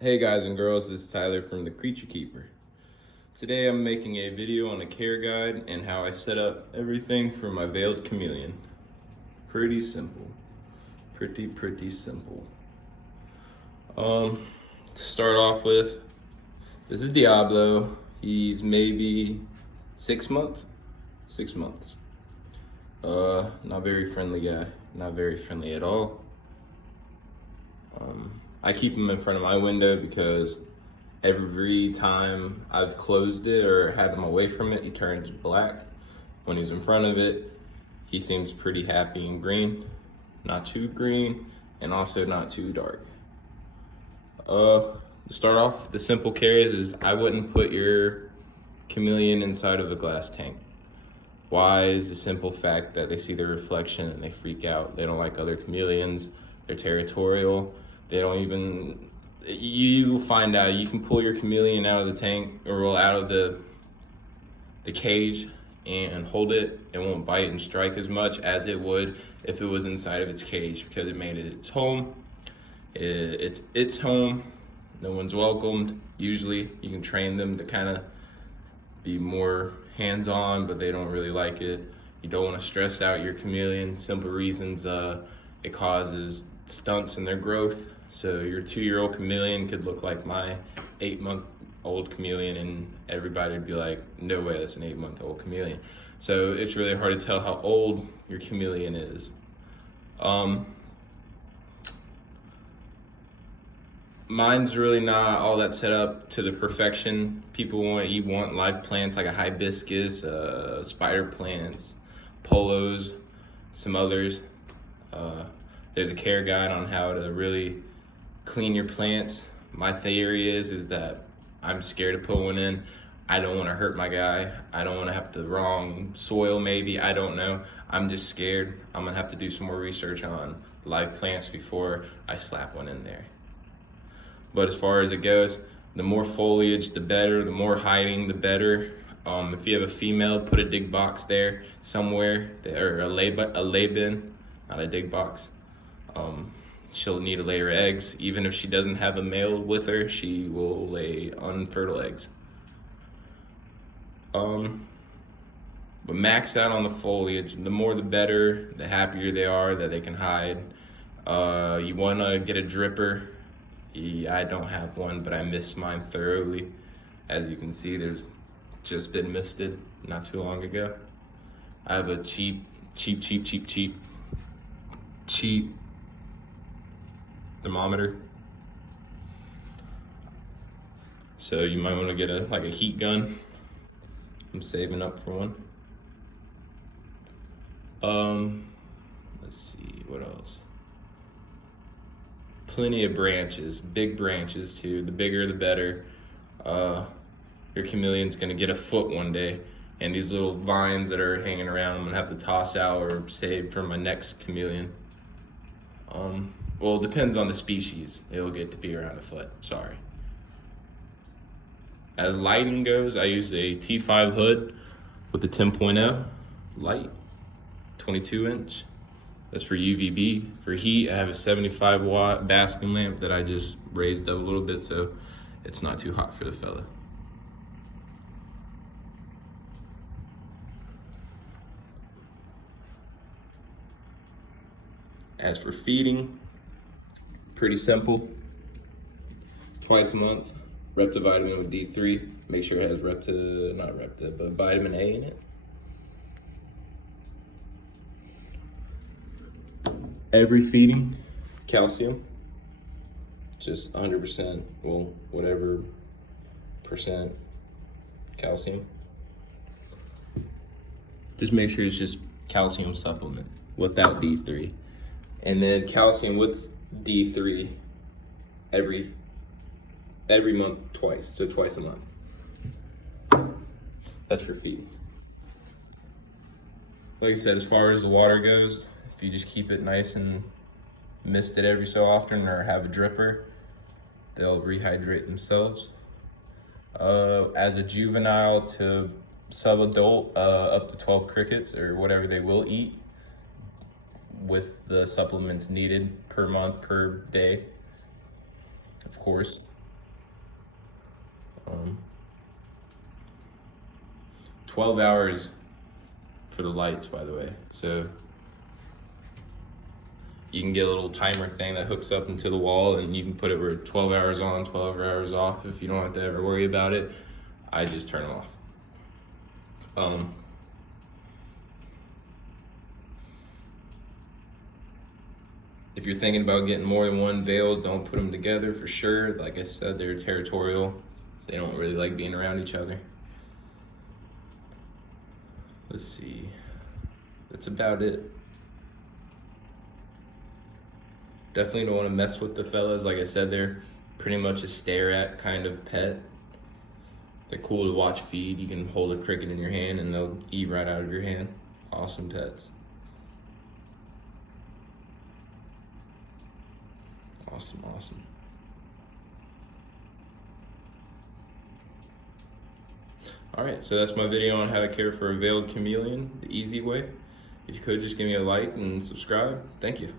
Hey guys and girls, this is Tyler from The Creature Keeper. Today I'm making a video on a care guide and how I set up everything for my veiled chameleon. Pretty simple. Pretty simple. To start off with, this is Diablo. He's maybe 6 months. 6 months. Not very friendly guy. Not very friendly at all. I keep him in front of my window because every time I've closed it or had him away from it, he turns black. When he's in front of it, he seems pretty happy and green. Not too green and also not too dark. To start off, the simple cares is I wouldn't put your chameleon inside of a glass tank. Why is the simple fact that they see the reflection and they freak out. They don't like other chameleons. They're territorial. They don't even, you will find out, you can pull your chameleon out of the tank or out of the cage and hold it. It won't bite and strike as much as it would if it was inside of its cage because it made it its home. It's its home. No one's welcomed. Usually you can train them to kind of be more hands-on, but they don't really like it. You don't want to stress out your chameleon. Simple reasons, it causes stunts in their growth. So your 2-year-old chameleon could look like my 8-month-old chameleon and everybody would be like, no way, that's an 8-month-old chameleon. So it's really hard to tell how old your chameleon is. Mine's really not all that set up to the perfection. You want live plants like a hibiscus, spider plants, polos, some others. There's a care guide on how to really clean your plants. My theory is that I'm scared to put one in. I don't want to hurt my guy. I don't want to have the wrong soil maybe. I don't know. I'm just scared. I'm going to have to do some more research on live plants before I slap one in there. But as far as it goes, the more foliage, the better. The more hiding, the better. If you have a female, put a dig box there somewhere, or a lay bin, not a dig box. She'll need to lay her eggs. Even if she doesn't have a male with her, she will lay unfertile eggs. But max out on the foliage. The more the better, the happier they are that they can hide. You want to get a dripper. I don't have one, but I missed mine thoroughly. As you can see, there's just been misted not too long ago. I have a cheap thermometer. So you might want to get a heat gun. I'm saving up for one. Let's see, what else? Plenty of branches, big branches too. The bigger the better. Your chameleon's gonna get a foot one day, and these little vines that are hanging around, I'm gonna have to toss out or save for my next chameleon. Well, it depends on the species. It'll get to be around a foot, sorry. As lighting goes, I use a T5 hood with the 10.0 light, 22-inch. That's for UVB. For heat, I have a 75-watt basking lamp that I just raised up a little bit so it's not too hot for the fella. As for feeding, pretty simple. Twice a month, Reptivitamin with D3. Make sure it has but vitamin A in it. Every feeding, calcium, just 100%, well, whatever percent calcium. Just make sure it's just calcium supplement without D3. And then calcium with D3 every month twice, so twice a month. That's for feeding. Like I said, as far as the water goes, if you just keep it nice and mist it every so often or have a dripper, they'll rehydrate themselves. As a juvenile to sub-adult, up to 12 crickets or whatever they will eat with the supplements needed per month, per day, of course. 12 hours for the lights, by the way. So you can get a little timer thing that hooks up into the wall, and you can put it where 12 hours on, 12 hours off if you don't have to ever worry about it. I just turn them off. If you're thinking about getting more than one veil, don't put them together for sure. Like I said, they're territorial. They don't really like being around each other. Let's see. That's about it. Definitely don't want to mess with the fellas. Like I said, they're pretty much a stare at kind of pet. They're cool to watch feed. You can hold a cricket in your hand and they'll eat right out of your hand. Awesome pets. Awesome. All right, so that's my video on how to care for a veiled chameleon the easy way. If you could, just give me a like and subscribe. Thank you.